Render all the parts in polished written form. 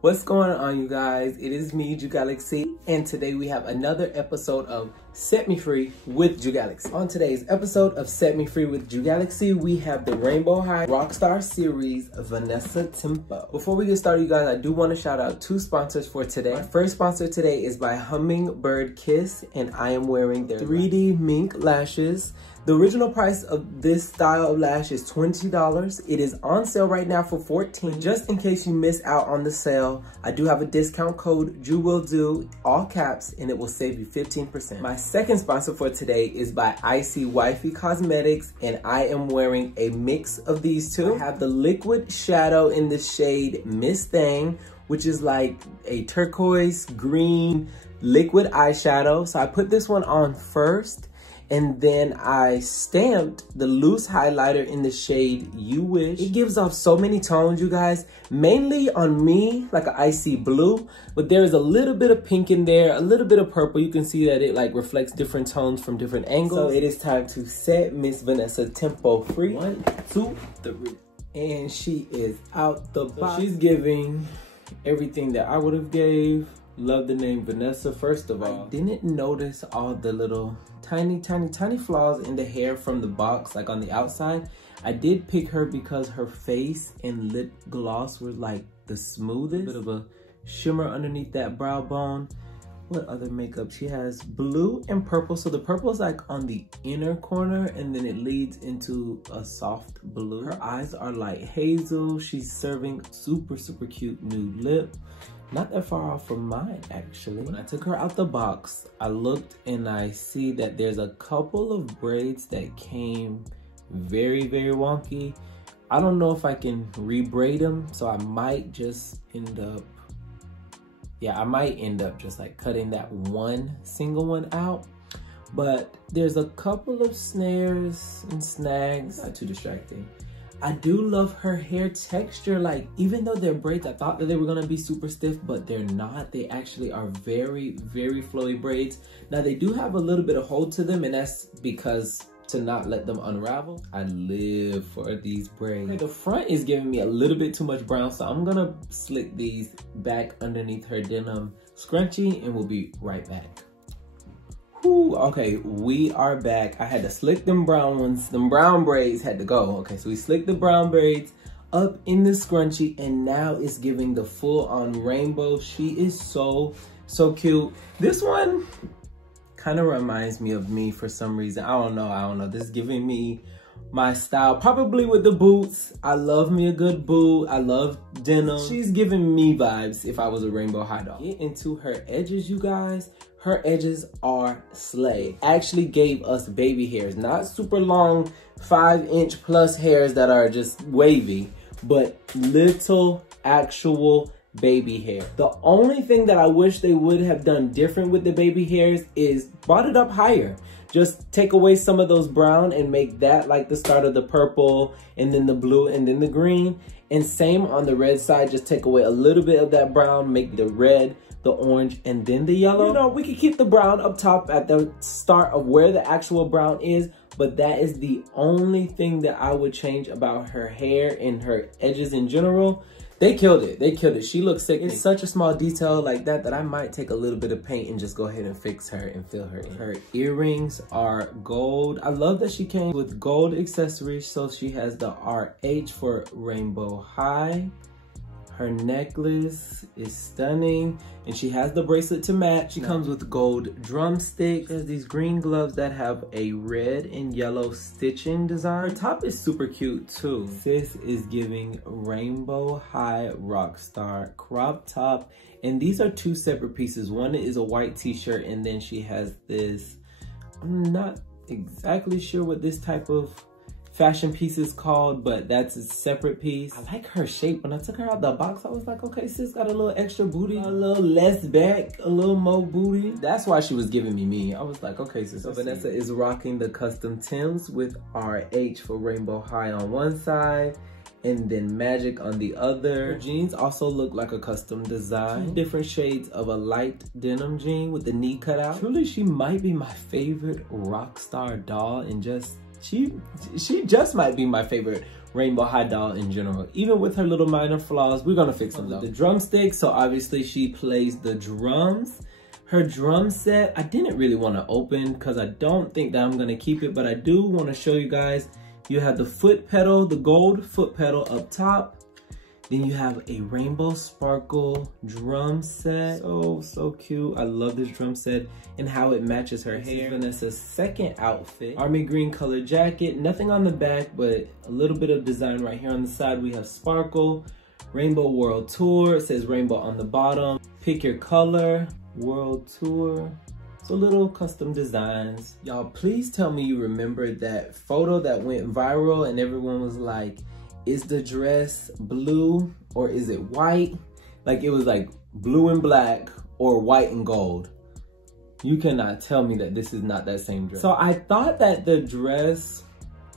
What's going on, you guys? It is me, JuGalaxSea, and today we have another episode of Set Me Free with JuGalaxSea. On today's episode of Set Me Free with JuGalaxSea, we have the Rainbow High Rockstar series, Vanessa Tempo. Before we get started, you guys, I do want to shout out two sponsors for today. My first sponsor today is by Hummingbird Kiss, and I am wearing their 3D Mink Lashes. The original price of this style of lash is $20. It is on sale right now for $14. Just in case you miss out on the sale, I do have a discount code, JuWillDo, all caps, and it will save you 15%. My second sponsor for today is by Icy Wifey Cosmetics, and I am wearing a mix of these two. I have the liquid shadow in the shade Miss Thing, which is like a turquoise green liquid eyeshadow. So I put this one on first, and then I stamped the loose highlighter in the shade You Wish. It gives off so many tones, you guys. Mainly on me, like an icy blue, but there is a little bit of pink in there, a little bit of purple. You can see that it like reflects different tones from different angles. So it is time to set Miss Vanessa Tempo free. 1, 2, 3. And she is out the box. So she's giving everything that I would have gave. Love the name Vanessa, first of all. I didn't notice all the little tiny flaws in the hair from the box, like on the outside. I did pick her because her face and lip gloss were like the smoothest. Bit of a shimmer underneath that brow bone. What other makeup? She has blue and purple. So the purple is like on the inner corner, and then it leads into a soft blue. Her eyes are light hazel. She's serving super cute nude lip. Not that far off from mine, actually. When I took her out the box, I looked and I see that there's a couple of braids that came very wonky. I don't know if I can rebraid them, so I might just end up, I might end up just like cutting that one single one out. But there's a couple of snares and snags, not too distracting. I do love her hair texture. Like, even though they're braids, I thought that they were gonna be super stiff, but they're not. They actually are very flowy braids. Now, they do have a little bit of hold to them, and that's because to not let them unravel. I live for these braids. Okay, the front is giving me a little bit too much brown, so I'm gonna slick these back underneath her denim scrunchie, and we'll be right back. Whew, okay, we are back. I had to slick them brown ones. Them brown braids had to go. Okay, so we slicked the brown braids up in the scrunchie, and now it's giving the full-on rainbow. She is so cute. This one kind of reminds me of me for some reason. I don't know. This is giving me my style, probably with the boots. I love me a good boot. I love denim. She's giving me vibes if I was a rainbow high dog. Get into her edges, you guys. Her edges are slay. Actually gave us baby hairs, not super long 5-inch plus hairs that are just wavy, but little actual baby hair. The only thing that I wish they would have done different with the baby hairs is brought it up higher. Just take away some of those brown and make that like the start of the purple, and then the blue, and then the green. And same on the red side, just take away a little bit of that brown, make the red, the orange, and then the yellow. You know, we could keep the brown up top at the start of where the actual brown is, but that is the only thing that I would change about her hair and her edges in general. They killed it. They killed it. She looks sick. It's such a small detail like that that I might take a little bit of paint and just go ahead and fix her and fill her in. Her earrings are gold. I love that she came with gold accessories. So she has the RH for Rainbow High. Her necklace is stunning, and she has the bracelet to match. She comes with gold drumsticks. She has these green gloves that have a red and yellow stitching design. Her top is super cute too. Sis is giving Rainbow High Rockstar crop top, and these are two separate pieces. One is a white t-shirt, and then she has this, I'm not exactly sure what this type of fashion piece is called, but that's a separate piece. I like her shape. When I took her out the box, I was like, okay, sis got a little extra booty, a little less back, a little more booty. That's why she was giving me. I was like, okay, sis. So Vanessa is rocking the custom Tims with RH for Rainbow High on one side, and then Magic on the other. Her jeans also look like a custom design. 2 different shades of a light denim jean with the knee cut out. Truly, she might be my favorite Rockstar doll, and she just might be my favorite Rainbow High doll in general. Even with her little minor flaws, we're gonna fix them though. The drumstick, so obviously she plays the drums. Her drum set, I didn't really want to open because I don't think that I'm gonna keep it, but I do want to show you guys. You have the foot pedal, the gold foot pedal up top. Then you have a rainbow sparkle drum set. So cute. I love this drum set and how it matches her hair. Vanessa's second outfit. Army green color jacket. Nothing on the back, but a little bit of design right here on the side. We have sparkle, Rainbow World Tour. It says rainbow on the bottom. Pick your color, World Tour. So little custom designs. Y'all, please tell me you remember that photo that went viral and everyone was like, is the dress blue or is it white? Like it was like blue and black or white and gold. You cannot tell me that this is not that same dress. So I thought that the dress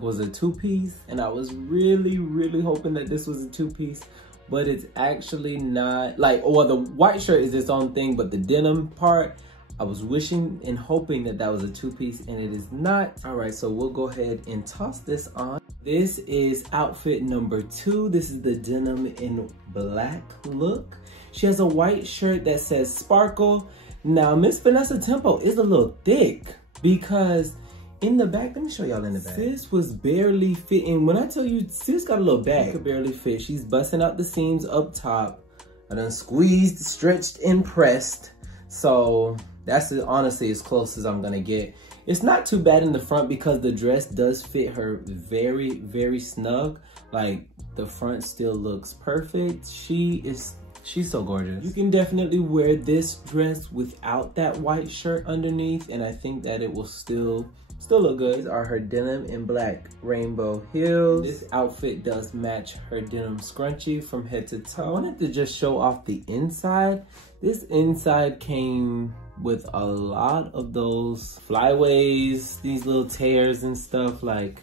was a two-piece and I was really hoping that this was a two-piece, but it's actually not. Like, well, the white shirt is its own thing, but the denim part, I was wishing and hoping that that was a two-piece and it is not. All right, so we'll go ahead and toss this on. This is outfit number 2. This is the denim in black look. She has a white shirt that says sparkle. Now, Miss Vanessa Tempo is a little thick because in the back, let me show y'all in the back. Sis was barely fitting. When I tell you, sis got a little back, could barely fit. She's busting out the seams up top. I done squeezed, stretched, and pressed. So that's honestly as close as I'm gonna get. It's not too bad in the front because the dress does fit her very snug. Like the front still looks perfect. She's so gorgeous. You can definitely wear this dress without that white shirt underneath, and I think that it will still look good. These are her denim in black rainbow heels. This outfit does match her denim scrunchie from head to toe. I wanted to just show off the inside. This inside came with a lot of those flyaways, these little tears and stuff. Like,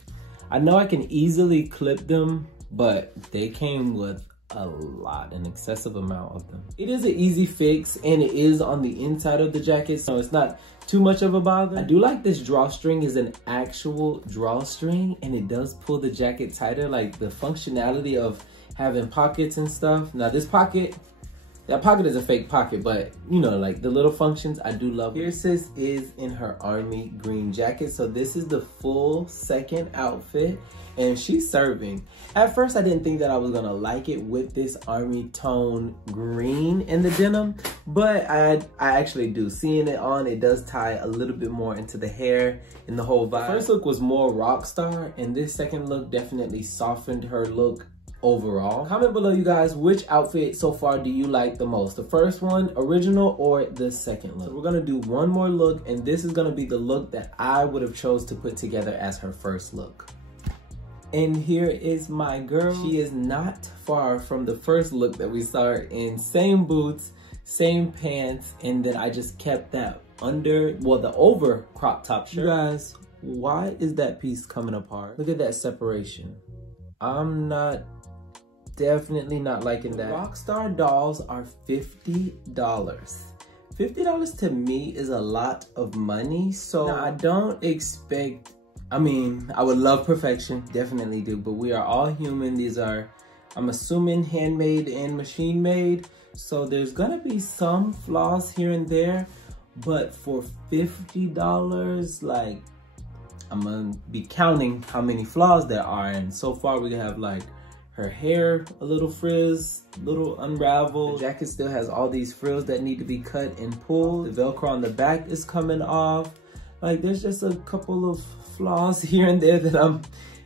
I know I can easily clip them, but they came with a lot, an excessive amount of them. It is an easy fix and it is on the inside of the jacket, so it's not too much of a bother. I do like this drawstring is an actual drawstring and it does pull the jacket tighter, like the functionality of having pockets and stuff. Now this pocket, that pocket is a fake pocket, but you know, like the little functions, I do love. Here sis is in her army green jacket. So this is the full second outfit and she's serving. At first, I didn't think that I was gonna like it with this army tone green in the denim, but I actually do. Seeing it on, it does tie a little bit more into the hair and the whole vibe. The first look was more Rockstar and this second look definitely softened her look overall. Comment below, you guys, which outfit so far do you like the most? The first one, original, or the second look? So we're gonna do one more look and this is gonna be the look that I would have chose to put together as her first look. And here is my girl. She is not far from the first look that we saw her in. Same boots, same pants, and then I just kept that under, well, the over crop top shirt. You guys, why is that piece coming apart? Look at that separation. I'm definitely not liking that. Rockstar dolls are $50. $50 to me is a lot of money, so now, I don't expect, I mean, I would love perfection, definitely do, but we are all human. These are, I'm assuming, handmade and machine made, so there's gonna be some flaws here and there, but for $50, like, I'm gonna be counting how many flaws there are, and so far we have like her hair a little frizz, little unraveled. The jacket still has all these frills that need to be cut and pulled. The Velcro on the back is coming off. Like, there's just a couple of flaws here and there that I'm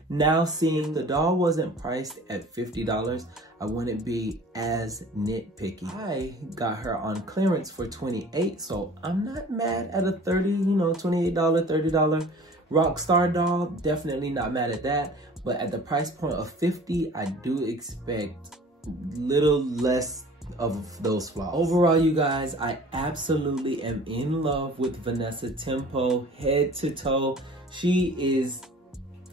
now seeing. The doll wasn't priced at $50. I wouldn't be as nitpicky. I got her on clearance for $28, so I'm not mad at a $28, $30 Rockstar doll. Definitely not mad at that. But at the price point of $50, I do expect little less of those flaws. Overall, you guys, I absolutely am in love with Vanessa Tempo, head to toe. She is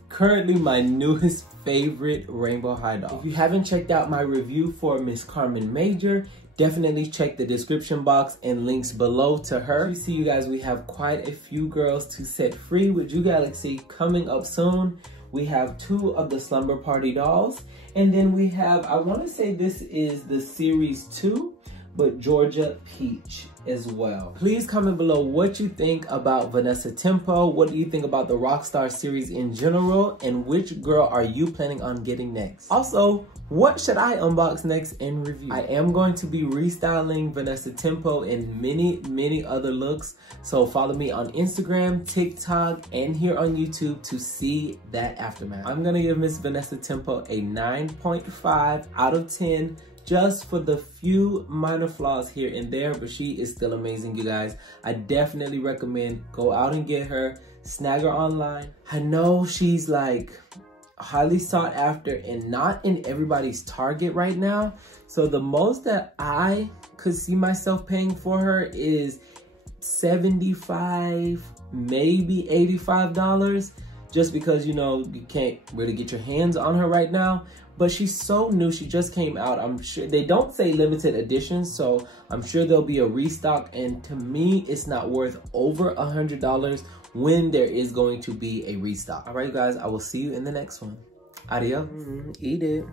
currently my newest favorite Rainbow High doll. If you haven't checked out my review for Miss Carmen Major, definitely check the description box and links below to her. You see, you guys, we have quite a few girls to set free with JuGalaxSea coming up soon. We have 2 of the Slumber Party dolls. And then we have, I want to say this is the series 2, but Georgia Peach as well. Please comment below what you think about Vanessa Tempo. What do you think about the Rockstar series in general? And which girl are you planning on getting next? Also, what should I unbox next and review? I am going to be restyling Vanessa Tempo in many other looks. So follow me on Instagram, TikTok, and here on YouTube to see that aftermath. I'm gonna give Miss Vanessa Tempo a 9.5 out of 10. Just for the few minor flaws here and there, but she is still amazing, you guys. I definitely recommend go out and get her, snag her online. I know she's like highly sought after and not in everybody's target right now. So the most that I could see myself paying for her is $75, maybe $85, just because, you know, you can't really get your hands on her right now. But she's so new, she just came out. I'm sure, they don't say limited edition, so I'm sure there'll be a restock. And to me, it's not worth over $100 when there is going to be a restock. All right, guys, I will see you in the next one. Adios. Eat it.